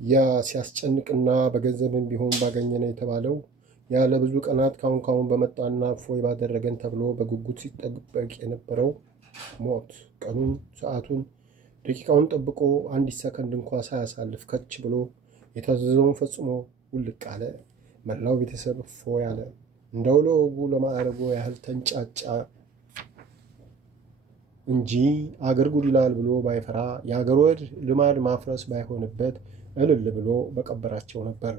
ያ ሲያስጨንቅና በገንዘብም ቢሆን ባገኘነ የተባለው ያለ ብዙ ቀናት ካሁን በመጣና እፎይ ባደረገን ተብሎ በጉጉት ሲጠበቅ የነበረው ሞት ቀኑን፣ ሰዓቱን፣ ደቂቃውን ጠብቆ አንዲት ሰከንድ እንኳ ሳያሳልፍ ከች ብሎ የታዘዘውን ፈጽሞ ውልቅ አለ። መላው ቤተሰብ እፎይ አለ። እንደው ለወጉ ለማዕረጉ ያህል ተንጫጫ እንጂ አገር ጉድ ይላል ብሎ ባይፈራ የአገር ወድ ልማድ ማፍረስ ባይሆንበት እልል ብሎ በቀበራቸው ነበር።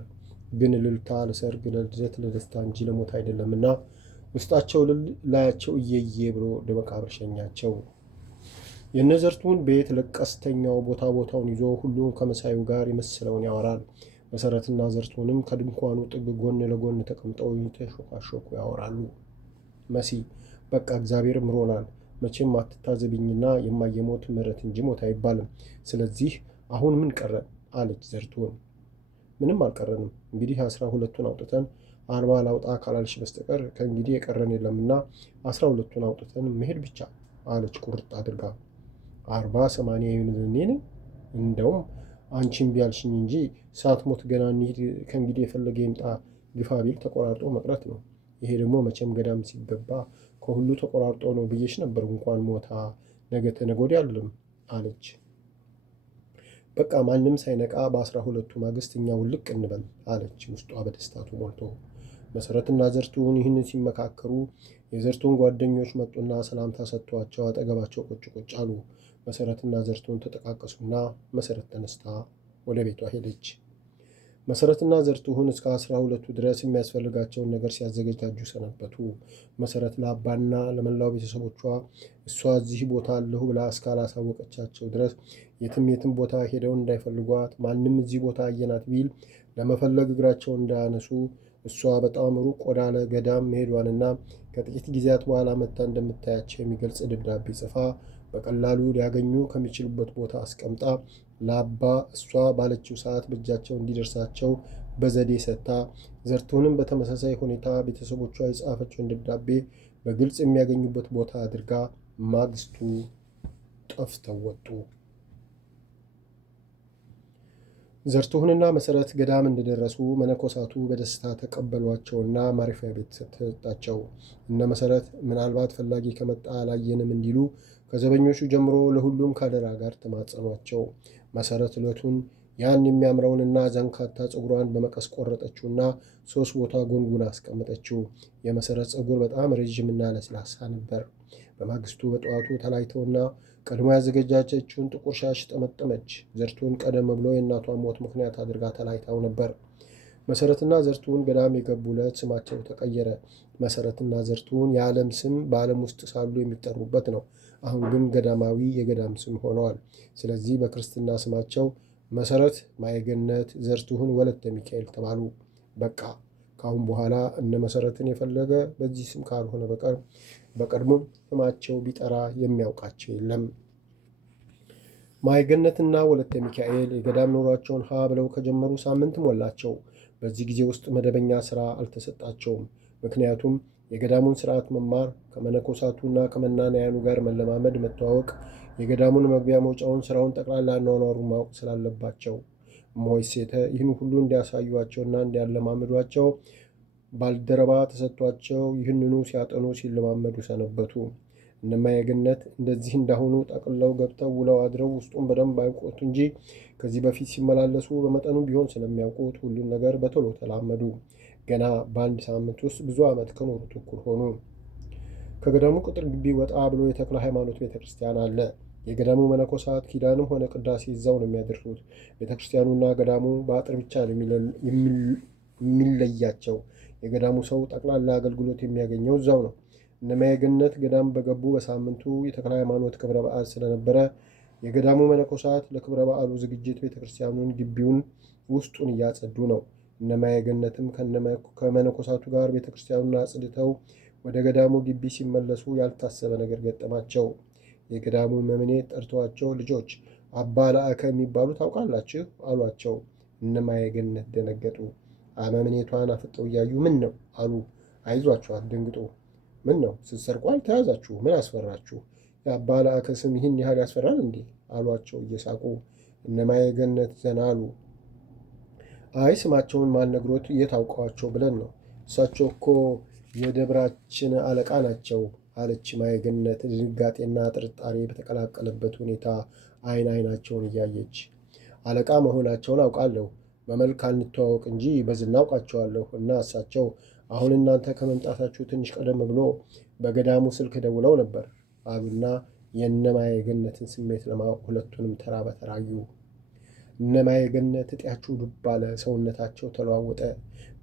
ግን እልልታ ለሰርግ፣ ለልደት፣ ለደስታ እንጂ ለሞት አይደለምና ውስጣቸው ላያቸው እየየ ብሎ ወደ መቃብር ሸኛቸው። የነዘርቱን ቤት ለቀስተኛው ቦታውን ይዞ ሁሉም ከመሳዩ ጋር የመሰለውን ያወራል። መሰረትና ዘርቱንም ከድንኳኑ ጥግ ጎን ለጎን ተቀምጠው ተሾካሾኩ ያወራሉ። መሲ በቃ እግዚአብሔር ምሮናል፣ መቼም አትታዘቢኝና የማየሞት ምሕረት እንጂ ሞት አይባልም። ስለዚህ አሁን ምን ቀረን አለች ዘርቱን። ምንም አልቀረንም። እንግዲህ 12ቱን አውጥተን 40 ላውጣ ካላልሽ በስተቀር ከእንግዲህ የቀረን የለምና 12ቱን አውጥተን መሄድ ብቻ አለች ቁርጥ አድርጋ። 40 80 ይሁንልኝ። እንደውም አንቺን ቢያልሽኝ እንጂ ሳትሞት ገና እንሂድ፣ ከእንግዲህ የፈለገ ይምጣ፣ ግፋ ቢል ተቆራርጦ መቅረት ነው። ይሄ ደግሞ መቼም ገዳም ሲገባ ከሁሉ ተቆራርጦ ነው ብዬሽ ነበር። እንኳን ሞታ ነገ ተነገ ወዲያ አይደለም አለች። በቃ ማንም ሳይነቃ በ12ቱ ማግስት እኛ ውልቅ እንበል አለች ውስጧ በደስታቱ ሞልቶ። መሰረትና ዘርቱን ይህንን ሲመካከሩ የዘርቱን ጓደኞች መጡና ሰላምታ ሰጥቷቸው አጠገባቸው ቁጭ ቁጭ አሉ። መሰረትና ዘርቱን ተጠቃቀሱና መሰረት ተነስታ ወደ ቤቷ ሄደች። መሰረትና ዘርቱን እስከ 12ቱ ድረስ የሚያስፈልጋቸውን ነገር ሲያዘገጃጁ ሰነበቱ። መሰረት ለአባና ለመላው ቤተሰቦቿ እሷ እዚህ ቦታ አለሁ ብላ እስካላሳወቀቻቸው ድረስ የትም ቦታ ሄደው እንዳይፈልጓት፣ ማንም እዚህ ቦታ አየናት ቢል ለመፈለግ እግራቸው እንዳያነሱ፣ እሷ በጣም ሩቅ ወዳለ ገዳም መሄዷንና ከጥቂት ጊዜያት በኋላ መጥታ እንደምታያቸው የሚገልጽ ደብዳቤ ጽፋ በቀላሉ ሊያገኙ ከሚችሉበት ቦታ አስቀምጣ ለአባ እሷ ባለችው ሰዓት በእጃቸው እንዲደርሳቸው በዘዴ ሰጥታ፣ ዘርቱንም በተመሳሳይ ሁኔታ ቤተሰቦቿ የጻፈችውን ደብዳቤ በግልጽ የሚያገኙበት ቦታ አድርጋ ማግስቱ ጠፍተው ወጡ። ዘርቱንና መሰረት ገዳም እንደደረሱ መነኮሳቱ በደስታ ተቀበሏቸውና ማረፊያ ቤት ተሰጣቸው። እነ መሰረት ምናልባት ፈላጊ ከመጣ አላየንም እንዲሉ ከዘበኞቹ ጀምሮ ለሁሉም ካደራ ጋር ተማጸኗቸው። መሰረት ዕለቱን ያን የሚያምረውንና ዘንካታ ፀጉሯን በመቀስ ቆረጠችውና 3 ቦታ ጎንጉና አስቀመጠችው። የመሰረት ፀጉር በጣም ረዥምና ለስላሳ ነበር። በማግስቱ በጠዋቱ ተላይተውና ቀድሞ ያዘገጃጀችውን ጥቁር ሻሽ ጠመጠመች። ዘርቱን ቀደም ብሎ የእናቷን ሞት ምክንያት አድርጋ ተላይታው ነበር። መሰረትና ዘርቱን ገዳም የገቡለት ስማቸው ተቀየረ። መሰረትና ዘርቱን የዓለም ስም በዓለም ውስጥ ሳሉ የሚጠሩበት ነው። አሁን ግን ገዳማዊ የገዳም ስም ሆነዋል። ስለዚህ በክርስትና ስማቸው መሰረት ማየገነት፣ ዘርቱን ወለተ ሚካኤል ተባሉ። በቃ ካሁን በኋላ እነ መሰረትን የፈለገ በዚህ ስም ካልሆነ በቀር በቀድሞ ስማቸው ቢጠራ የሚያውቃቸው የለም። ማየገነትና ወለተ ሚካኤል የገዳም ኖሯቸውን ሀ ብለው ከጀመሩ ሳምንት ሞላቸው። በዚህ ጊዜ ውስጥ መደበኛ ስራ አልተሰጣቸውም። ምክንያቱም የገዳሙን ስርዓት መማር፣ ከመነኮሳቱና ከመናንያኑ ጋር መለማመድ፣ መተዋወቅ፣ የገዳሙን መግቢያ መውጫውን፣ ስራውን፣ ጠቅላላ አኗኗሩን ማወቅ ስላለባቸው እማሆይ ሴተ ይህን ሁሉ እንዲያሳዩአቸውና እንዲያለማምዷቸው ባልደረባ ተሰጥቷቸው ይህንኑ ሲያጠኑ ሲለማመዱ ሰነበቱ። እነማየገነት እንደዚህ እንዳሁኑ ጠቅልለው ገብተው ውለው አድረው ውስጡን በደንብ አያውቁት እንጂ ከዚህ በፊት ሲመላለሱ በመጠኑ ቢሆን ስለሚያውቁት ሁሉን ነገር በቶሎ ተላመዱ። ገና በአንድ ሳምንት ውስጥ ብዙ ዓመት ከኖሩት እኩል ሆኑ። ከገዳሙ ቅጥር ግቢ ወጣ ብሎ የተክለ ሃይማኖት ቤተ ክርስቲያን አለ። የገዳሙ መነኮሳት ኪዳንም ሆነ ቅዳሴ እዛው ነው የሚያደርሱት። ቤተ ክርስቲያኑና ገዳሙ በአጥር ብቻ ነው የሚለያቸው። የገዳሙ ሰው ጠቅላላ አገልግሎት የሚያገኘው እዛው ነው። እነማየገነት ገዳም በገቡ በሳምንቱ የተክለ ሃይማኖት ክብረ በዓል ስለነበረ የገዳሙ መነኮሳት ለክብረ በዓሉ ዝግጅት ቤተ ክርስቲያኑን ግቢውን ውስጡን እያጸዱ ነው። እነማየገነትም ከመነኮሳቱ ጋር ቤተ ክርስቲያኑን አጽድተው ወደ ገዳሙ ግቢ ሲመለሱ ያልታሰበ ነገር ገጠማቸው። የገዳሙ መምኔት ጠርተዋቸው ልጆች አባ ለአከ የሚባሉ ታውቃላችሁ አሏቸው። እነማየገነት ደነገጡ። መምኔቷን አፍጠው እያዩ ምን ነው አሉ። አይዟችሁ አትደንግጡ። ምን ነው ስትሰርቁ አልተያዛችሁ? ምን አስፈራችሁ? የአባ ለአከ ስም ይህን ያህል ያስፈራል እንዴ አሏቸው እየሳቁ። እነማየገነት ዘና አሉ። አይ ስማቸውን ማን ነግሮት የታውቀዋቸው ብለን ነው። እሳቸው እኮ የደብራችን አለቃ ናቸው አለች ማየገነት ድንጋጤና ጥርጣሬ በተቀላቀለበት ሁኔታ አይናቸውን እያየች። አለቃ መሆናቸውን አውቃለሁ። በመልክ አንተዋወቅ እንጂ በዝና አውቃቸዋለሁ። እና እሳቸው አሁን እናንተ ከመምጣታችሁ ትንሽ ቀደም ብሎ በገዳሙ ስልክ ደውለው ነበር አሉና የነማየገነትን ስሜት ለማወቅ ሁለቱንም ተራ በተራ አዩ። እነማየገነት እጢያቸው ዱብ አለ፣ ሰውነታቸው ተለዋወጠ።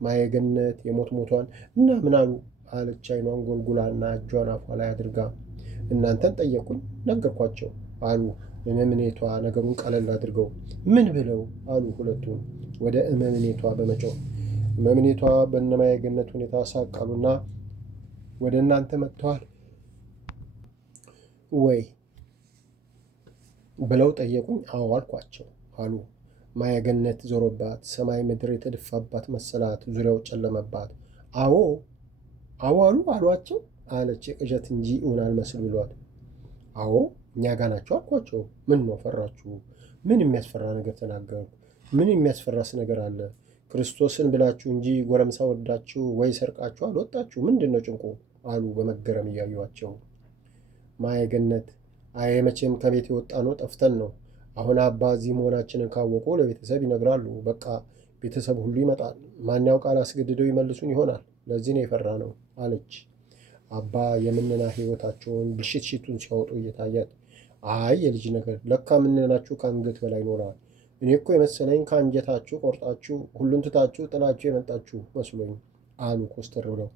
ማየገነት የሞት ሞቷን እና ምን አሉ አለች አይኗን ጎልጉላና እጇን አፏ ላይ አድርጋ። እናንተን ጠየቁኝ፣ ነገርኳቸው አሉ እመምኔቷ ነገሩን ቀለል አድርገው። ምን ብለው አሉ ሁለቱም ወደ እመምኔቷ በመጮህ። እመምኔቷ በእነማየገነት ሁኔታ ሳቃሉና ወደ እናንተ መጥተዋል ወይ ብለው ጠየቁኝ። አዎ አልኳቸው አሉ። ማየገነት ዞሮባት ሰማይ ምድር የተደፋባት መሰላት። ዙሪያው ጨለመባት። አዎ አሉ አሏቸው አለች የቅዠት እንጂ እውን አልመስል ብሏት። አዎ እኛ ጋ ናቸው አልኳቸው። ምን ነው ፈራችሁ? ምን የሚያስፈራ ነገር ተናገርኩ? ምን የሚያስፈራስ ነገር አለ? ክርስቶስን ብላችሁ እንጂ ጎረምሳ ወዳችሁ ወይ ሰርቃችሁ አልወጣችሁ። ምንድን ነው ጭንቁ? አሉ በመገረም እያዩዋቸው። ማየገነት አይ መቼም ከቤት የወጣ ነው ጠፍተን ነው። አሁን አባ እዚህ መሆናችንን ካወቁ ለቤተሰብ ይነግራሉ። በቃ ቤተሰብ ሁሉ ይመጣል። ማን ያውቃል አስገድደው ይመልሱን ይሆናል። ለዚህ ነው የፈራ ነው አለች። አባ የምንና ሕይወታቸውን ብልሽትሽቱን ሲያወጡ እየታያት አይ የልጅ ነገር ለካ ምንናችሁ ከአንገት በላይ ኖረዋል። እኔ እኮ የመሰለኝ ከአንጀታችሁ ቆርጣችሁ ሁሉን ትታችሁ ጥላችሁ የመጣችሁ መስሎኝ አሉ ኮስተር ብለው።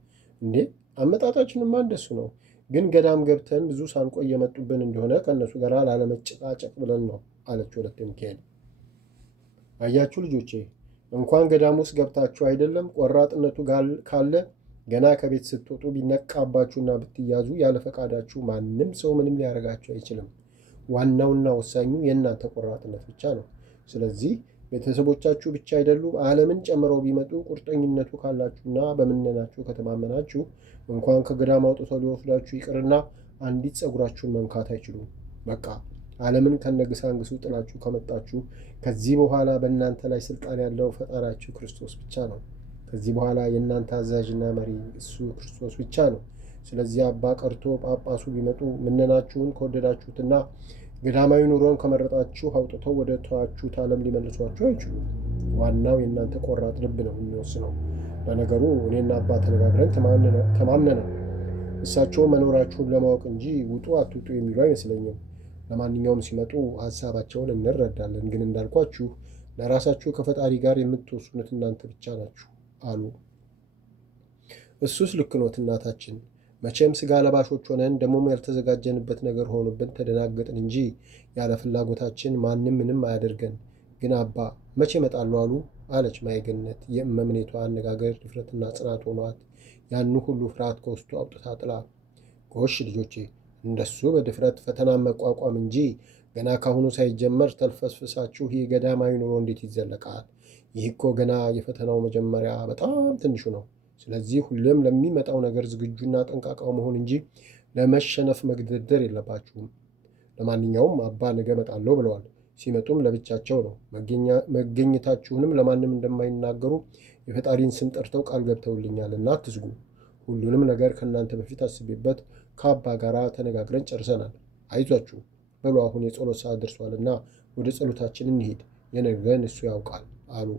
እንዴ አመጣጣችንማ እንደሱ ነው፣ ግን ገዳም ገብተን ብዙ ሳንቆይ የመጡብን እንደሆነ ከእነሱ ጋር ላለመጨቃጨቅ ብለን ነው አለች ወለተ ሚካኤል። አያችሁ ልጆቼ እንኳን ገዳም ውስጥ ገብታችሁ አይደለም ቆራጥነቱ ካለ ገና ከቤት ስትወጡ ቢነቃባችሁና ብትያዙ ያለ ፈቃዳችሁ ማንም ሰው ምንም ሊያደርጋችሁ አይችልም። ዋናውና ወሳኙ የእናንተ ቆራጥነት ብቻ ነው። ስለዚህ ቤተሰቦቻችሁ ብቻ አይደሉም ዓለምን ጨምረው ቢመጡ ቁርጠኝነቱ ካላችሁና በምነናችሁ ከተማመናችሁ እንኳን ከገዳም አውጥተው ሊወስዳችሁ ይቅርና አንዲት ፀጉራችሁን መንካት አይችሉም። በቃ ዓለምን ከነግሳንግሱ ጥላችሁ ከመጣችሁ ከዚህ በኋላ በእናንተ ላይ ስልጣን ያለው ፈጣሪያችሁ ክርስቶስ ብቻ ነው። ከዚህ በኋላ የእናንተ አዛዥና መሪ እሱ ክርስቶስ ብቻ ነው። ስለዚህ አባ ቀርቶ ጳጳሱ ቢመጡ ምነናችሁን ከወደዳችሁትና ገዳማዊ ኑሮን ከመረጣችሁ አውጥተው ወደ ተዋችሁት ዓለም ሊመልሷችሁ አይችሉም። ዋናው የእናንተ ቆራጥ ልብ ነው የሚወስነው። ለነገሩ እኔና አባ ተነጋግረን ተማምነናል። እሳቸው መኖራችሁን ለማወቅ እንጂ ውጡ አትውጡ የሚሉ አይመስለኝም። ለማንኛውም ሲመጡ ሀሳባቸውን እንረዳለን። ግን እንዳልኳችሁ ለራሳችሁ ከፈጣሪ ጋር የምትወስኑት እናንተ ብቻ ናችሁ አሉ። እሱስ ልክ ኖት እናታችን። መቼም ስጋ ለባሾች ሆነን ደግሞም ያልተዘጋጀንበት ነገር ሆኖብን ተደናገጥን እንጂ ያለ ፍላጎታችን ማንም ምንም አያደርገን። ግን አባ መቼ እመጣለሁ አሉ አለች ማየገነት። የእመምኔቷ አነጋገር ድፍረትና ጽናት ሆኗት ያን ሁሉ ፍርሃት ከውስጡ አውጥታ ጥላ። ጎሽ ልጆቼ እንደሱ በድፍረት ፈተና መቋቋም እንጂ ገና ካሁኑ ሳይጀመር ተልፈስፍሳችሁ ይህ ገዳማዊ ኑሮ እንዴት ይዘለቃል? ይህ እኮ ገና የፈተናው መጀመሪያ በጣም ትንሹ ነው። ስለዚህ ሁሌም ለሚመጣው ነገር ዝግጁና ጠንቃቃው መሆን እንጂ ለመሸነፍ መግደርደር የለባችሁም። ለማንኛውም አባ ነገ እመጣለሁ ብለዋል። ሲመጡም ለብቻቸው ነው። መገኘታችሁንም ለማንም እንደማይናገሩ የፈጣሪን ስም ጠርተው ቃል ገብተውልኛል እና አትስጉ። ሁሉንም ነገር ከእናንተ በፊት አስቤበት ከአባ ጋር ተነጋግረን ጨርሰናል። አይዟችሁ በሉ አሁን የጸሎት ሰዓት ደርሷልና ወደ ጸሎታችን እንሂድ። የነገን እሱ ያውቃል አሉ።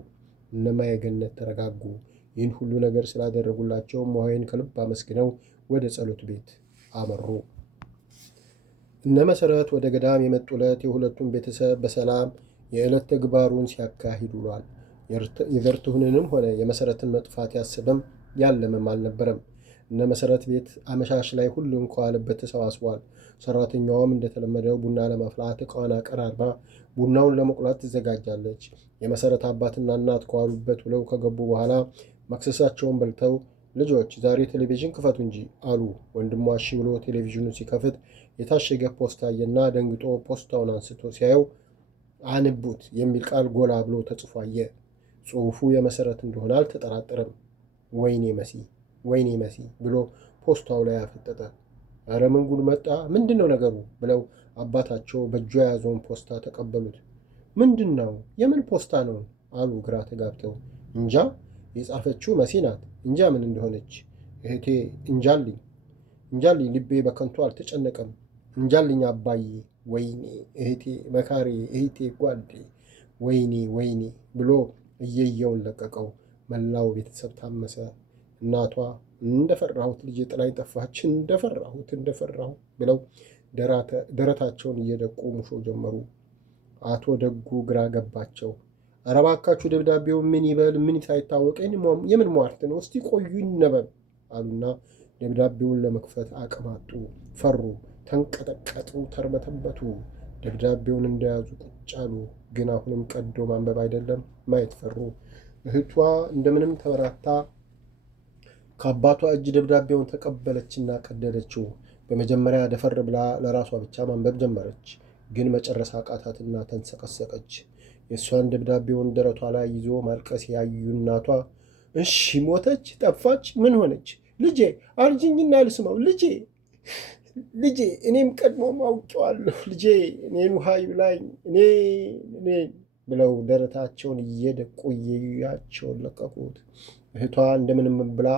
እነማየገነት ተረጋጉ። ይህን ሁሉ ነገር ስላደረጉላቸው መዋይን ከልብ አመስግነው ወደ ጸሎት ቤት አመሩ። እነ መሰረት ወደ ገዳም የመጡለት የሁለቱም ቤተሰብ በሰላም የዕለት ተግባሩን ሲያካሂድ ውሏል። የገርቱህንንም ሆነ የመሰረትን መጥፋት ያስበም ያለምም አልነበረም። እነ መሰረት ቤት አመሻሽ ላይ ሁሉም ከዋለበት ተሰባስቧል። ሰራተኛዋም እንደተለመደው ቡና ለማፍላት ዕቃዋን አቀራርባ ቡናውን ለመቁላት ትዘጋጃለች። የመሰረት አባትና እናት ከዋሉበት ውለው ከገቡ በኋላ መክሰሳቸውን በልተው ልጆች ዛሬ ቴሌቪዥን ክፈቱ እንጂ አሉ። ወንድሟ እሺ ብሎ ቴሌቪዥኑን ሲከፍት የታሸገ ፖስታ አየና ደንግጦ ፖስታውን አንስቶ ሲያየው አንቡት የሚል ቃል ጎላ ብሎ ተጽፎ አየ። ጽሑፉ የመሰረት እንደሆነ አልተጠራጠረም። ወይኔ መሲ ብሎ ፖስታው ላይ አፈጠጠ። ኧረ ምን ጉድ መጣ! ምንድን ነው ነገሩ? ብለው አባታቸው በእጁ የያዘውን ፖስታ ተቀበሉት። ምንድን ነው? የምን ፖስታ ነው? አሉ ግራ ተጋብተው። እንጃ፣ የጻፈችው መሲ ናት። እንጃ ምን እንደሆነች እህቴ። እንጃልኝ ልቤ በከንቱ አልተጨነቀም። እንጃልኝ አባዬ። ወይኔ እህቴ፣ መካሬ እህቴ፣ ጓዴ፣ ወይኔ ብሎ እየየውን ለቀቀው። መላው ቤተሰብ ታመሰ። እናቷ እንደፈራሁት ልጄ ጥላኝ ጠፋች፣ እንደፈራሁት ብለው ደረታቸውን እየደቁ ሙሾ ጀመሩ። አቶ ደጉ ግራ ገባቸው። ኧረ እባካችሁ ደብዳቤው ምን ይበል ምን ሳይታወቀኝ የምን ሟርት ነው? እስቲ ቆዩ ይነበብ አሉና ደብዳቤውን ለመክፈት አቅማጡ። ፈሩ፣ ተንቀጠቀጡ፣ ተርበተበቱ። ደብዳቤውን እንደያዙ ቁጭ አሉ። ግን አሁንም ቀዶ ማንበብ አይደለም ማየት ፈሩ። እህቷ እንደምንም ተበራታ ከአባቷ እጅ ደብዳቤውን ተቀበለችና ቀደደችው። በመጀመሪያ ደፈር ብላ ለራሷ ብቻ ማንበብ ጀመረች። ግን መጨረስ አቃታትና ተንሰቀሰቀች። የእሷን ደብዳቤውን ደረቷ ላይ ይዞ ማልቀስ ያዩ እናቷ እሺ ሞተች? ጠፋች? ምን ሆነች? ልጄ አርጅኝና ልስማው። ልጄ እኔም ቀድሞ አውቄዋለሁ። ልጄ እኔን ውሃ ይብላኝ እኔን ብለው ደረታቸውን እየደቁ እየያቸውን ለቀቁት። እህቷ እንደምንም ብላ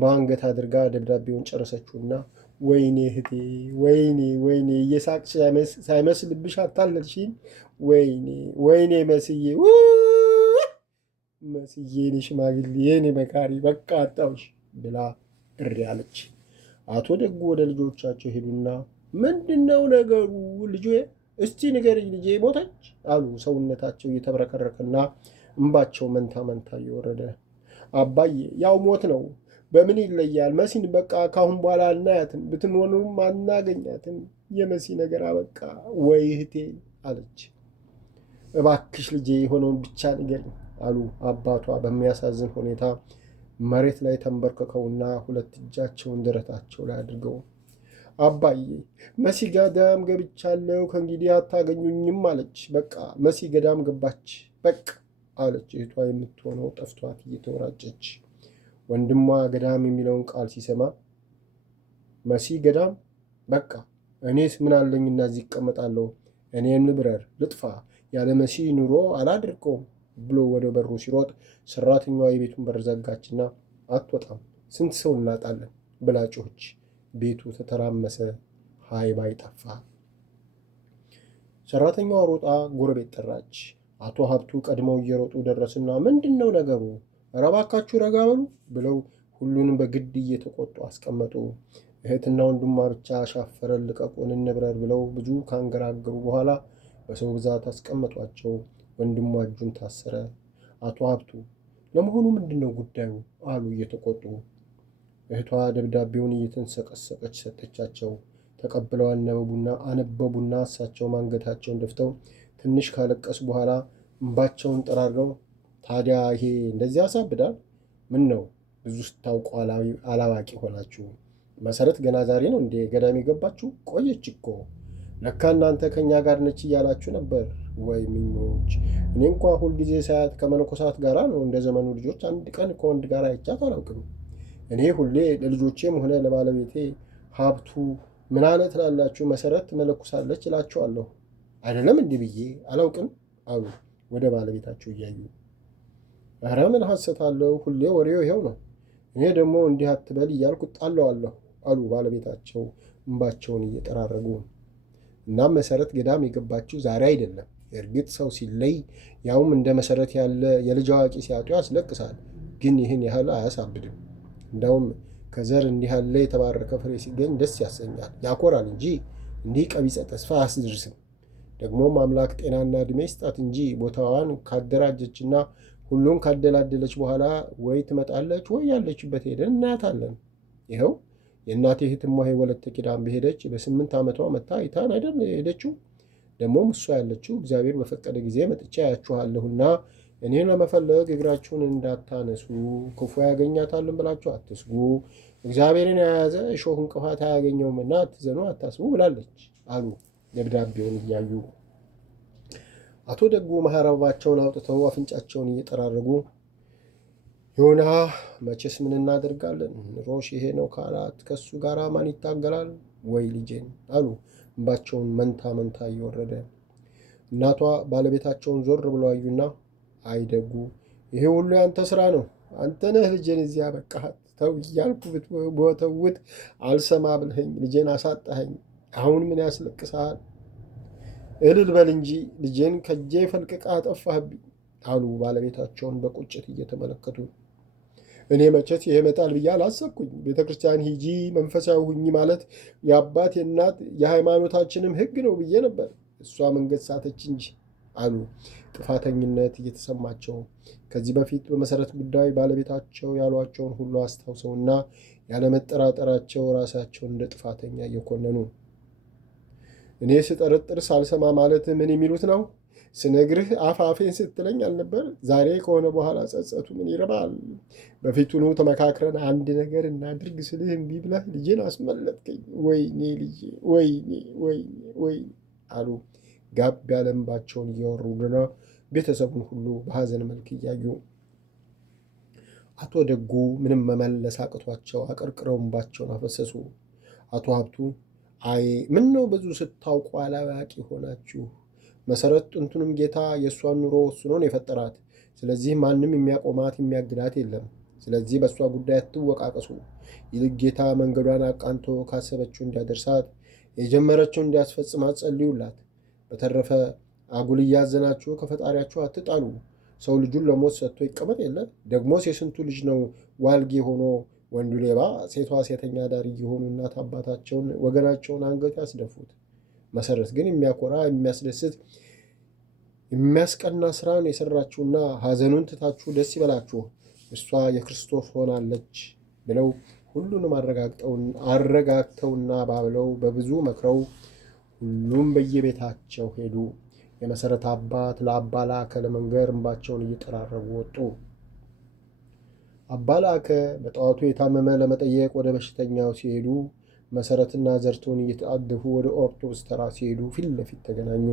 በአንገት አድርጋ ደብዳቤውን ጨረሰችውና ወይኔ እህቴ፣ ወይኔ እየሳቅሽ ሳይመስልብሽ አታለልሽኝ። ወይኔ መስዬ፣ የኔ ሽማግሌ፣ የኔ መካሪ፣ በቃ አጣውሽ ብላ እሪ አለች። አቶ ደጉ ወደ ልጆቻቸው ሄዱና ምንድነው ነገሩ ልጄ? እስቲ ንገሪኝ ልጄ ሞተች አሉ። ሰውነታቸው እየተብረከረከና እንባቸው መንታ እየወረደ። አባዬ ያው ሞት ነው፣ በምን ይለያል? መሲን በቃ ካሁን በኋላ አናያትም፣ ብትኖርም አናገኛትም። የመሲ ነገር አበቃ። ወይ እህቴ አለች። እባክሽ ልጄ የሆነውን ብቻ ንገሪኝ አሉ አባቷ በሚያሳዝን ሁኔታ መሬት ላይ ተንበርክከውና ሁለት እጃቸውን ደረታቸው ላይ አድርገው። አባዬ መሲ ገዳም ገብቻለሁ፣ ከእንግዲህ አታገኙኝም አለች። በቃ መሲ ገዳም ገባች በቃ አለች። እህቷ የምትሆነው ጠፍቷት እየተወራጨች። ወንድሟ ገዳም የሚለውን ቃል ሲሰማ መሲ ገዳም በቃ እኔስ ምን አለኝና እዚህ እቀመጣለሁ? እኔም ልብረር ልጥፋ፣ ያለ መሲ ኑሮ አላድርገውም ብሎ ወደ በሩ ሲሮጥ ሰራተኛዋ የቤቱን በር ዘጋችና አትወጣም፣ ስንት ሰው እናጣለን ብላ ጮኸች። ቤቱ ተተራመሰ፣ ሃይባይ ጠፋ። ሰራተኛዋ ሮጣ ጎረቤት ጠራች። አቶ ሀብቱ ቀድመው እየሮጡ ደረስና ምንድን ነው ነገሩ? ኧረ እባካችሁ ረጋ በሉ ብለው ሁሉንም በግድ እየተቆጡ አስቀመጡ። እህትና ወንድሟ ብቻ አሻፈረን ልቀቁን እንብረር ብለው ብዙ ካንገራገሩ በኋላ በሰው ብዛት አስቀመጧቸው። ወንድሟ እጁን ታሰረ። አቶ ሀብቱ ለመሆኑ ምንድን ነው ጉዳዩ አሉ እየተቆጡ። እህቷ ደብዳቤውን እየተንሰቀሰቀች ሰጠቻቸው። ተቀብለው አነበቡና እሳቸውም አንገታቸውን ደፍተው ትንሽ ካለቀሱ በኋላ እንባቸውን ጠራርገው ታዲያ ይሄ እንደዚህ ያሳብዳል? ምን ነው ብዙ ስታውቁ አላዋቂ ሆናችሁ? መሰረት ገና ዛሬ ነው እንዴ ገዳም የገባችሁ? ቆየች እኮ ለካ እናንተ ከእኛ ጋር ነች እያላችሁ ነበር። ወይ ምኞች! እኔ እንኳ ሁልጊዜ ሳያት ከመነኮሳት ጋር ነው እንደ ዘመኑ ልጆች አንድ ቀን ከወንድ ጋር አይቻት አላውቅም። እኔ ሁሌ ለልጆቼም ሆነ ለባለቤቴ ሀብቱ ምን አለ ትላላችሁ መሰረት ትመለኩሳለች እላቸዋለሁ። አይደለም እንዲህ ብዬ አላውቅም አሉ ወደ ባለቤታቸው እያዩ። ኧረ ምን ሐሰት አለው? ሁሌ ወሬው ይኸው ነው። እኔ ደግሞ እንዲህ አትበል እያልኩ ጣለዋለሁ አሉ ባለቤታቸው እንባቸውን እየጠራረጉ። እናም መሰረት ገዳም የገባችው ዛሬ አይደለም። እርግጥ ሰው ሲለይ ያውም እንደ መሰረት ያለ የልጅ አዋቂ ሲያጡ ያስለቅሳል። ግን ይህን ያህል አያሳብድም። እንዳውም ከዘር እንዲህ ያለ የተባረከ ፍሬ ሲገኝ ደስ ያሰኛል፣ ያኮራል እንጂ እንዲህ ቀቢጸ ተስፋ አያስደርስም። ደግሞም አምላክ ጤናና ዕድሜ ይስጣት እንጂ ቦታዋን ካደራጀችና ሁሉን ካደላደለች በኋላ ወይ ትመጣለች ወይ ያለችበት ሄደን እናያታለን። ይኸው የእናቴ እህትማ ወለተ ኪዳን በሄደች በ8 ዓመቷ መታ አይታን አይደል ሄደችው። ደግሞም እሷ ያለችው እግዚአብሔር በፈቀደ ጊዜ መጥቻ ያችኋለሁና እኔን ለመፈለግ እግራችሁን እንዳታነሱ፣ ክፉ ያገኛታልን ብላችሁ አትስጉ። እግዚአብሔርን የያዘ እሾህ እንቅፋት አያገኘውምና አትዘኑ፣ አታስቡ ብላለች አሉ ደብዳቤውን እያዩ። አቶ ደጉ መሐረባቸውን አውጥተው አፍንጫቸውን እየጠራረጉ ይሁና መቼስ ምን እናደርጋለን፣ ኑሮሽ ይሄ ነው ካላት ከሱ ጋር ማን ይታገላል? ወይ ልጄን አሉ እንባቸውን መንታ እየወረደ። እናቷ ባለቤታቸውን ዞር ብለው አዩና አይደጉ ይሄ ሁሉ ያንተ ስራ ነው። አንተ ነህ ልጄን እዚያ በቃሃት። ተው እያልኩ ብወተውት አልሰማ ብለኸኝ ልጄን አሳጣኸኝ። አሁን ምን ያስለቅስሃል? እልል በል እንጂ ልጄን ከጄ ፈልቅቃ አጠፋህብኝ አሉ ባለቤታቸውን በቁጭት እየተመለከቱ። እኔ መቼት ይሄ መጣል ብዬ አላሰብኩኝ። ቤተ ክርስቲያን ሂጂ መንፈሳዊ ሁኚ ማለት የአባት የእናት የሃይማኖታችንም ሕግ ነው ብዬ ነበር። እሷ መንገድ ሳተች እንጂ አሉ ጥፋተኝነት እየተሰማቸው። ከዚህ በፊት በመሰረት ጉዳይ ባለቤታቸው ያሏቸውን ሁሉ አስታውሰውና ያለመጠራጠራቸው ራሳቸውን እንደ ጥፋተኛ እየኮነኑ እኔ ስጠረጥር ሳልሰማ ማለት ምን የሚሉት ነው? ስነግርህ አፌን ስትለኝ አልነበር? ዛሬ ከሆነ በኋላ ጸጸቱ ምን ይረባል? በፊቱኑ ተመካክረን አንድ ነገር እናድርግ ስልህ እምቢ ብለህ ልጄን አስመለጥከኝ። ወይኔ ልጄ፣ ወይኔ ወይኔ ወይኔ አሉ ጋብ ያለ እንባቸውን እያወሩና ቤተሰቡን ሁሉ በሐዘን መልክ እያዩ። አቶ ደጉ ምንም መመለስ አቅቷቸው አቀርቅረው እንባቸውን አፈሰሱ። አቶ ሀብቱ አይ ምን ነው ብዙ ስታውቁ አላዋቂ ሆናችሁ። መሰረት ጥንቱንም ጌታ የእሷን ኑሮ ወስኖ ነው የፈጠራት። ስለዚህ ማንም የሚያቆማት የሚያግዳት የለም። ስለዚህ በእሷ ጉዳይ አትወቃቀሱ። ይልቅ ጌታ መንገዷን አቃንቶ ካሰበችው እንዲያደርሳት የጀመረችው እንዲያስፈጽማት ጸልዩላት። በተረፈ አጉል እያዘናችሁ ከፈጣሪያችሁ አትጣሉ። ሰው ልጁን ለሞት ሰጥቶ ይቀመጥ የለ? ደግሞስ የስንቱ ልጅ ነው ዋልጌ ሆኖ ወንዱ ሌባ፣ ሴቷ ሴተኛ ዳር እየሆኑ እናት አባታቸውን ወገናቸውን አንገት ያስደፉት። መሰረት ግን የሚያኮራ የሚያስደስት የሚያስቀና ስራን የሰራችሁና ሐዘኑን ትታችሁ ደስ ይበላችሁ፣ እሷ የክርስቶስ ሆናለች ብለው ሁሉንም አረጋግተውና ባብለው በብዙ መክረው ሁሉም በየቤታቸው ሄዱ። የመሰረት አባት ለአባ ላከ ለመንገር እንባቸውን እየጠራረጉ ወጡ። አባ ላከ በጠዋቱ የታመመ ለመጠየቅ ወደ በሽተኛው ሲሄዱ መሰረትና ዘርቶን እየተጣደፉ ወደ ኦርቶስ ተራ ሲሄዱ ፊት ለፊት ተገናኙ።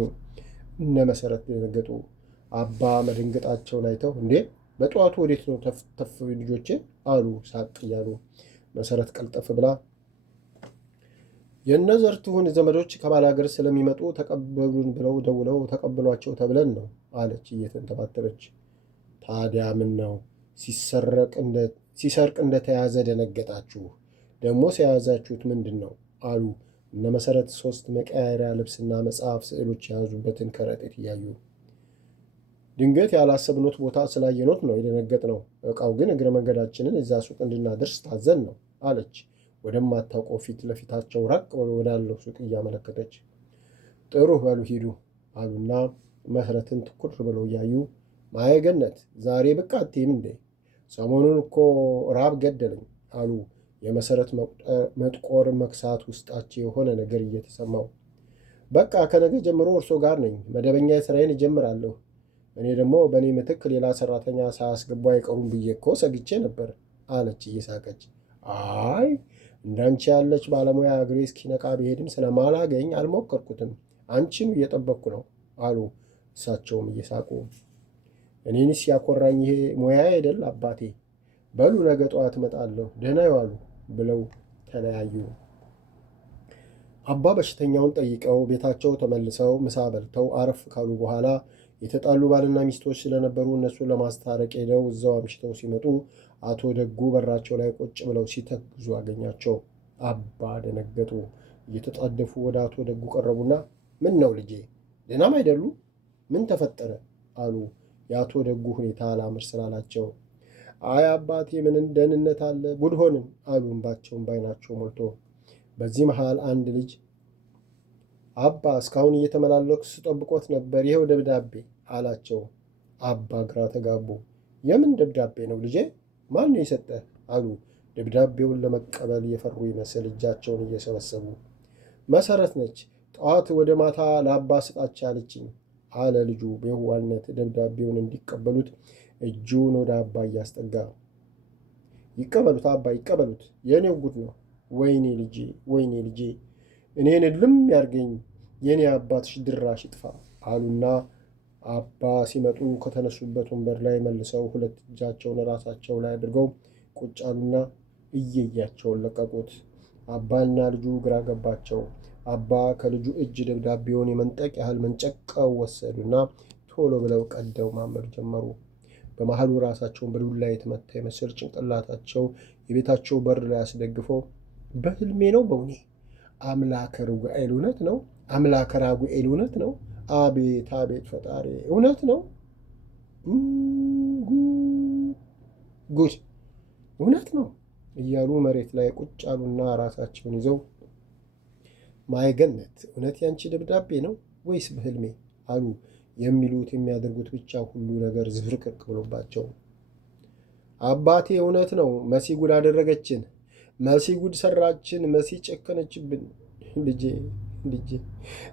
እነ መሰረት ደነገጡ። አባ መደንገጣቸውን አይተው እንዴ በጠዋቱ ወዴት ነው ተፍ ልጆቼ አሉ ሳቅ እያሉ። መሰረት ቀልጠፍ ብላ የእነ ዘርትሁን ዘመዶች ከባል ሀገር ስለሚመጡ ተቀበሉን ብለው ደውለው ተቀበሏቸው ተብለን ነው አለች እየተንተባተበች። ታዲያ ምን ነው ሲሰርቅ እንደተያዘ ደነገጣችሁ? ደግሞ ሲያያዛችሁት ምንድን ነው አሉ እነ መሰረት 3 መቀያየሪያ ልብስና መጽሐፍ ስዕሎች የያዙበትን ከረጢት እያዩ። ድንገት ያላሰብኖት ቦታ ስላየኖት ነው የደነገጥ ነው። ዕቃው ግን እግረ መንገዳችንን እዛ ሱቅ እንድናደርስ ታዘን ነው አለች ወደማታውቀው ፊት ለፊታቸው ራቅ ወዳለው ሱቅ እያመለከተች። ጥሩ በሉ ሂዱ አሉና መሰረትን ትኩር ብለው እያዩ ማየገነት ዛሬ ብቅ አትይም እንዴ? ሰሞኑን እኮ ራብ ገደለኝ አሉ። የመሰረት መጥቆር መክሳት ውስጣቸው የሆነ ነገር እየተሰማው። በቃ ከነገ ጀምሮ እርሶ ጋር ነኝ። መደበኛ ስራዬን እጀምራለሁ። እኔ ደግሞ በእኔ ምትክ ሌላ ሰራተኛ ሳያስገቡ አይቀሩም ብዬ እኮ ሰግቼ ነበር አለች እየሳቀች። አይ እንዳንቺ ያለች ባለሙያ እግሬ እስኪነቃ ብሄድም ስለማላገኝ አልሞከርኩትም። አንቺኑ እየጠበቅኩ ነው አሉ እሳቸውም እየሳቁ። እኔንስ ያኮራኝ ይሄ ሙያ አይደል አባቴ። በሉ ነገ ጠዋት እመጣለሁ፣ ደህና ይዋሉ ብለው ተለያዩ። አባ በሽተኛውን ጠይቀው ቤታቸው ተመልሰው ምሳ በልተው አረፍ ካሉ በኋላ የተጣሉ ባልና ሚስቶች ስለነበሩ እነሱን ለማስታረቅ ሄደው እዛው አምሽተው ሲመጡ አቶ ደጉ በራቸው ላይ ቁጭ ብለው ሲተግዙ አገኛቸው። አባ ደነገጡ። እየተጣደፉ ወደ አቶ ደጉ ቀረቡና ምን ነው ልጄ ደህናም አይደሉ? ምን ተፈጠረ አሉ። የአቶ ደጉ ሁኔታ አላምር ስላላቸው አይ አባቴ ምን ደህንነት አለ፣ ጉድ ሆንን አሉ እንባቸውን ባይናቸው ሞልቶ። በዚህ መሃል አንድ ልጅ አባ እስካሁን እየተመላለኩ ስጠብቆት ነበር፣ ይኸው ደብዳቤ አላቸው። አባ ግራ ተጋቡ። የምን ደብዳቤ ነው ልጄ? ማን ነው የሰጠህ አሉ ደብዳቤውን ለመቀበል የፈሩ ይመስል እጃቸውን እየሰበሰቡ። መሰረት ነች፣ ጠዋት ወደ ማታ ለአባ ስጣች አለችኝ አለ ልጁ በየዋህነት ደብዳቤውን እንዲቀበሉት እጁን ወደ አባ እያስጠጋ። ይቀበሉት አባ ይቀበሉት፣ የእኔው ጉድ ነው። ወይኔ ልጄ ወይኔ ልጄ፣ እኔን እልም ያርገኝ፣ የእኔ አባትሽ ድራሽ ይጥፋ አሉና አባ ሲመጡ ከተነሱበት ወንበር ላይ መልሰው 2 እጃቸውን ራሳቸው ላይ አድርገው ቁጭ አሉና እየያቸውን ለቀቁት። አባና ልጁ ግራ ገባቸው። አባ ከልጁ እጅ ደብዳቤውን የመንጠቅ ያህል መንጨቀው ወሰዱና ቶሎ ብለው ቀደው ማንበብ ጀመሩ። በመሃሉ ራሳቸውን በዱላ የተመታ የመሰል ጭንቅላታቸው የቤታቸው በር ላይ አስደግፈው በህልሜ ነው በውኔ አምላከ ራጉኤል እውነት ነው? አምላከ ራጉኤል እውነት ነው? አቤት አቤት ፈጣሪ እውነት ነው? ጉድ እውነት ነው እያሉ መሬት ላይ ቁጭ አሉና ራሳቸውን ይዘው ማይገነት እውነት ያንቺ ደብዳቤ ነው ወይስ በህልሜ አሉ። የሚሉት የሚያደርጉት ብቻ ሁሉ ነገር ዝፍርቅርቅ ብሎባቸው አባቴ እውነት ነው። መሲ ጉድ አደረገችን። መሲ ጉድ ሰራችን። መሲ ጨከነችብን።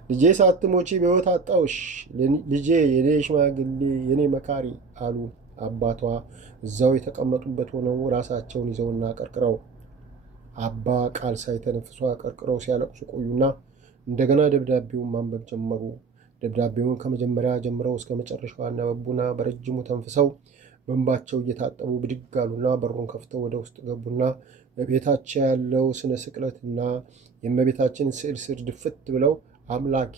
ልጄ ሳትሞቺ በሕይወት አጣውሽ። ልጄ የኔ ሽማግሌ የኔ መካሪ አሉ። አባቷ እዛው የተቀመጡበት ሆነው ራሳቸውን ይዘውና ቀርቅረው አባ ቃል ሳይተነፍሷ ቀርቅረው ሲያለቅሱ ቆዩና እንደገና ደብዳቤውን ማንበብ ጀመሩ። ደብዳቤውን ከመጀመሪያ ጀምረው እስከ መጨረሻው አነበቡና በረጅሙ ተንፍሰው በእንባቸው እየታጠቡ ብድግ አሉና በሩን ከፍተው ወደ ውስጥ ገቡና በቤታቸው ያለው ስነ ስቅለትና የእመቤታችን ስዕል ስር ድፍት ብለው አምላኬ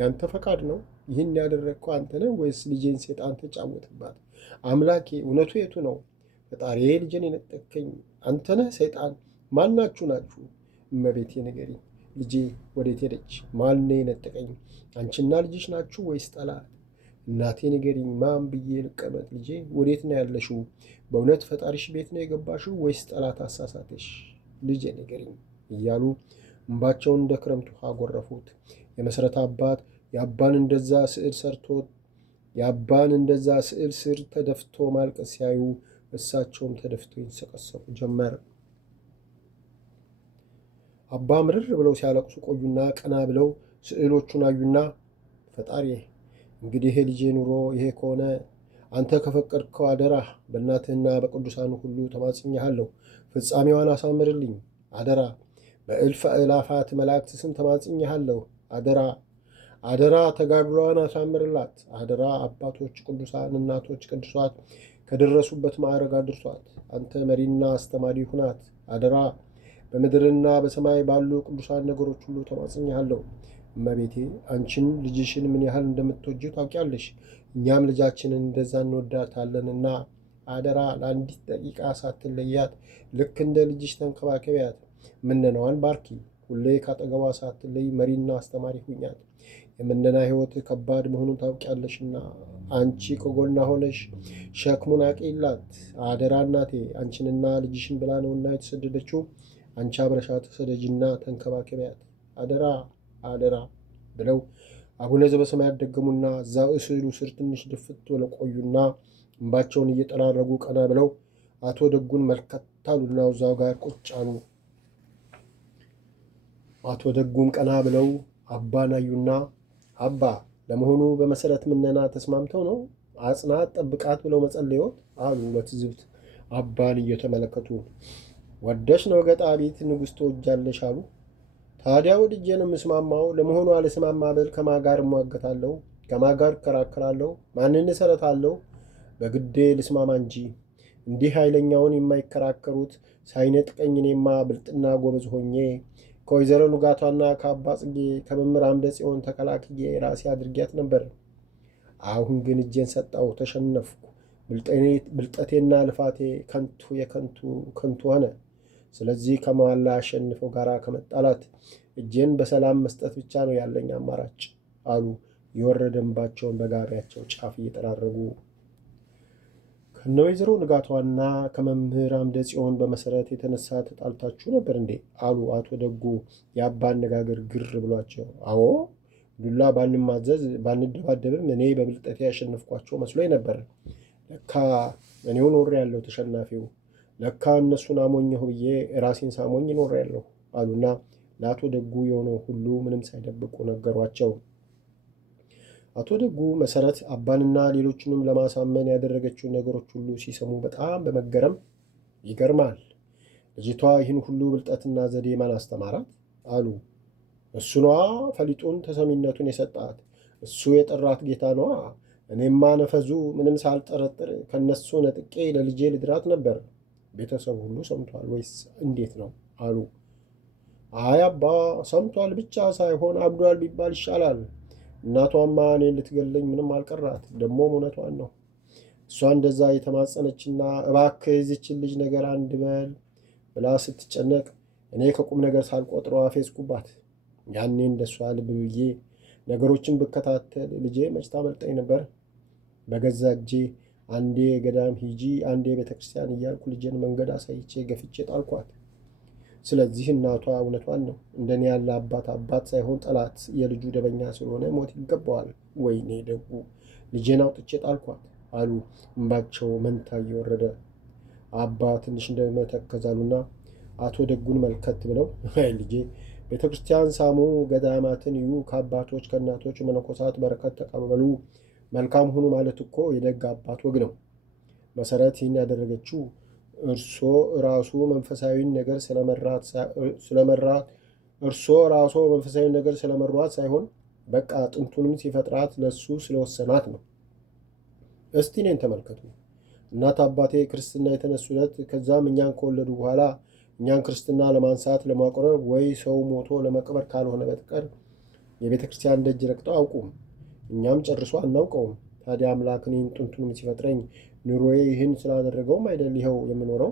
ያንተ ፈቃድ ነው ይህን ያደረግከው አንተ ነህ ወይስ ልጄን ሴጣን ተጫወትባት? አምላኬ እውነቱ የቱ ነው? ፈጣሪ ልጄን የነጠቅከኝ አንተ ነህ ሰይጣን? ማናችሁ ናችሁ? እመቤቴ ንገሪ፣ ልጄ ወዴት ሄደች? ማን የነጠቀኝ? አንቺና ልጅሽ ናችሁ ወይስ ጠላት? እናቴ ንገሪኝ፣ ማን ብዬ ልቀመጥ? ልጄ ወዴት ነው ያለሽው? በእውነት ፈጣሪሽ ቤት ነው የገባሽው ወይስ ጠላት አሳሳተሽ? ልጄ ንገሪኝ እያሉ እንባቸውን እንደ ክረምት ውሃ ጎረፉት። የመሰረት አባት የአባን እንደዛ ስዕል ስር ተደፍቶ ማልቀስ ሲያዩ እሳቸውም ተደፍተው ይንሰቀሰቁ ጀመር። አባ ምርር ብለው ሲያለቅሱ ቆዩና ቀና ብለው ስዕሎቹን አዩና ፈጣሪ እንግዲህ ልጄ ኑሮ ይሄ ከሆነ አንተ ከፈቀድከው አደራ በእናትህና በቅዱሳኑ ሁሉ ተማጽኛሃለሁ። ፍጻሜዋን አሳምርልኝ አደራ። በእልፍ አእላፋት መላእክት ስም ተማጽኛሃለሁ አደራ አደራ። ተጋድሏን አሳምርላት አደራ። አባቶች ቅዱሳን፣ እናቶች ቅዱሳት ከደረሱበት ማዕረግ አድርሷት። አንተ መሪና አስተማሪ ሁናት አደራ። በምድርና በሰማይ ባሉ ቅዱሳን ነገሮች ሁሉ ተማጽኛሃለሁ። እመቤቴ አንቺን ልጅሽን ምን ያህል እንደምትወጂው ታውቂያለሽ። እኛም ልጃችንን እንደዛ እንወዳታለንና አደራ ለአንዲት ደቂቃ ሳትለያት ልክ እንደ ልጅሽ ተንከባከቢያት። ምነናዋን ባርኪ። ሁሌ ካጠገቧ ሳትለይ መሪና አስተማሪ ሁኛት። የምነና ሕይወት ከባድ መሆኑን ታውቂያለሽና አንቺ ከጎና ሆነሽ ሸክሙን አቅይላት አደራ። እናቴ አንቺንና ልጅሽን ብላ ነውና የተሰደደችው። አንቺ አብረሻ ተሰደጅና ተንከባከቢያት አደራ አደራ ብለው አቡነ ዘበሰማያት ደገሙና እዛው ስዕሉ ስር ትንሽ ድፍት ብለው ቆዩና እንባቸውን እየጠራረጉ ቀና ብለው አቶ ደጉን መልከት አሉና እዛው ጋር ቁጭ አሉ። አቶ ደጉም ቀና ብለው አባን አዩና አባ ለመሆኑ በመሰረት ምነና ተስማምተው ነው አጽናት ጠብቃት ብለው መጸለዮት አሉ በትዝብት አባን እየተመለከቱ። ወደሽ ነው ገጣቢት ንጉሥ ትወጃለሽ አሉ። ታዲያ ወድጄ ነው የምስማማው። ለመሆኑ አልስማማ ብል ከማን ጋር እሟገታለሁ? ከማን ጋር እከራከራለሁ? ማንን እሰረታለሁ? በግዴ ልስማማ እንጂ። እንዲህ ኃይለኛውን የማይከራከሩት ሳይነጥቀኝ እኔማ ብልጥና ጎበዝ ሆኜ ከወይዘሮ ንጋቷና ከአባ ጽጌ ከመምህር አምደ ጽዮን ተከላክዬ ራሴ አድርጊያት ነበር። አሁን ግን እጄን ሰጠው፣ ተሸነፍኩ። ብልጠቴና ልፋቴ ከንቱ ሆነ። ስለዚህ ከመዋላ አሸንፈው ጋር ከመጣላት እጄን በሰላም መስጠት ብቻ ነው ያለኝ አማራጭ አሉ የወረደ እንባቸውን በጋቢያቸው ጫፍ እየጠራረጉ። ከነ ወይዘሮ ንጋቷና ከመምህር አምደ ጽዮን በመሰረት የተነሳ ተጣልታችሁ ነበር እንዴ? አሉ አቶ ደጉ የአባ አነጋገር ግር ብሏቸው። አዎ ዱላ ባንማዘዝ ባንደባደብም እኔ በብልጠቴ ያሸነፍኳቸው መስሎኝ ነበር። ለካ እኔው ኖሬ ያለው ተሸናፊው። ለካ እነሱን አሞኘሁ ብዬ ራሴን ሳሞኝ ኖሬ ያለሁ አሉና ለአቶ ደጉ የሆነው ሁሉ ምንም ሳይደብቁ ነገሯቸው። አቶ ደጉ መሰረት አባንና ሌሎችንም ለማሳመን ያደረገችውን ነገሮች ሁሉ ሲሰሙ በጣም በመገረም ይገርማል፣ ልጅቷ ይህን ሁሉ ብልጠትና ዘዴ ማን አስተማራት? አሉ። እሱ ነዋ ፈሊጡን ተሰሚነቱን የሰጣት፣ እሱ የጠራት ጌታ ነዋ። እኔማ ነፈዙ ምንም ሳልጠረጥር ከነሱ ነጥቄ ለልጄ ልድራት ነበር። ቤተሰቡ ሁሉ ሰምቷል ወይስ እንዴት ነው? አሉ። አይ አባ ሰምቷል ብቻ ሳይሆን አብዷል ቢባል ይሻላል። እናቷማ እኔን ልትገለኝ ምንም አልቀራት። ደግሞም እውነቷን ነው። እሷ እንደዛ የተማጸነችና እባክህ የዚችን ልጅ ነገር አንድ በል ብላ ስትጨነቅ እኔ ከቁም ነገር ሳልቆጥረው አፌዝኩባት። ያኔ እንደሷ ልብ ብዬ ነገሮችን ብከታተል ልጄ መች ታመልጠኝ ነበር። በገዛ እጄ አንዴ ገዳም ሂጂ፣ አንዴ ቤተ ክርስቲያን እያልኩ ልጄን መንገድ አሳይቼ ገፍቼ ጣልኳት። ስለዚህ እናቷ እውነቷን ነው። እንደኔ ያለ አባት ሳይሆን ጠላት የልጁ ደበኛ ስለሆነ ሞት ይገባዋል። ወይኔ ደጉ ልጄን አውጥቼ ጣልኳት አሉ እንባቸው መንታ እየወረደ። አባ ትንሽ እንደመተከዛሉና አቶ ደጉን መልከት ብለው አይ ልጄ ቤተ ክርስቲያን ሳሙ፣ ገዳማትን እዩ፣ ከአባቶች ከእናቶች መነኮሳት በረከት ተቀበሉ፣ መልካም ሁኑ ማለት እኮ የደግ አባት ወግ ነው። መሰረት ይህን ያደረገችው እርሶ ራሱ መንፈሳዊን ነገር ስለመሯት ሳይሆን በቃ ጥንቱንም ሲፈጥራት ለሱ ስለወሰናት ነው። እስቲ እኔን ተመልከቱ። እናት አባቴ ክርስትና የተነሱለት ከዛም እኛን ከወለዱ በኋላ እኛን ክርስትና ለማንሳት ለማቆረብ ወይ ሰው ሞቶ ለመቅበር ካልሆነ በጥቀር የቤተ ክርስቲያን ደጅ ረግጠው አውቁም። እኛም ጨርሶ አናውቀውም። ታዲያ አምላክ እኔን ጥንቱንም ሲፈጥረኝ ኑሮዬ ይህን ስላደረገውም አይደል ይኸው የምኖረው።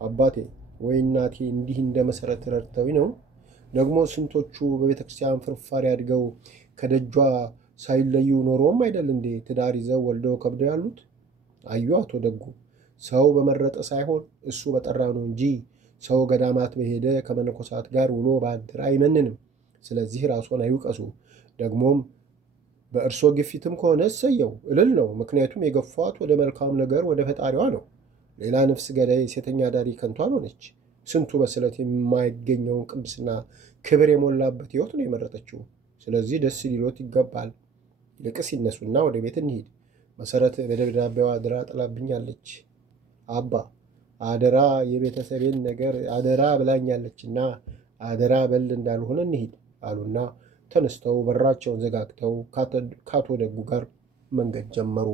አባቴ ወይ እናቴ እንዲህ እንደ መሰረት ረድተውኝ ነው። ደግሞ ስንቶቹ በቤተ ክርስቲያን ፍርፋሪ አድገው ከደጇ ሳይለዩ ኖሮም አይደል እንዴ ትዳር ይዘው ወልደው ከብደው ያሉት። አዩ አቶ ደጉ ሰው በመረጠ ሳይሆን እሱ በጠራ ነው እንጂ ሰው ገዳማት በሄደ ከመነኮሳት ጋር ውሎ ባደረ አይመንንም። ስለዚህ ራስዎን አይውቀሱ። ደግሞም በእርሶ ግፊትም ከሆነ እሰየው እልል ነው። ምክንያቱም የገፏት ወደ መልካም ነገር ወደ ፈጣሪዋ ነው። ሌላ ነፍስ ገዳይ ሴተኛ ዳሪ ከንቱ አልሆነች። ስንቱ በስለት የማይገኘውን ቅድስና ክብር የሞላበት ሕይወት ነው የመረጠችው። ስለዚህ ደስ ሊሎት ይገባል። ይልቅስ ይነሱና ወደ ቤት እንሂድ። መሰረት በደብዳቤዋ አደራ ጥላብኛለች። አባ አደራ የቤተሰቤን ነገር አደራ ብላኛለችና አደራ በል እንዳልሆነ እንሂድ አሉና ተነስተው በራቸውን ዘጋግተው ከአቶ ደጉ ጋር መንገድ ጀመሩ።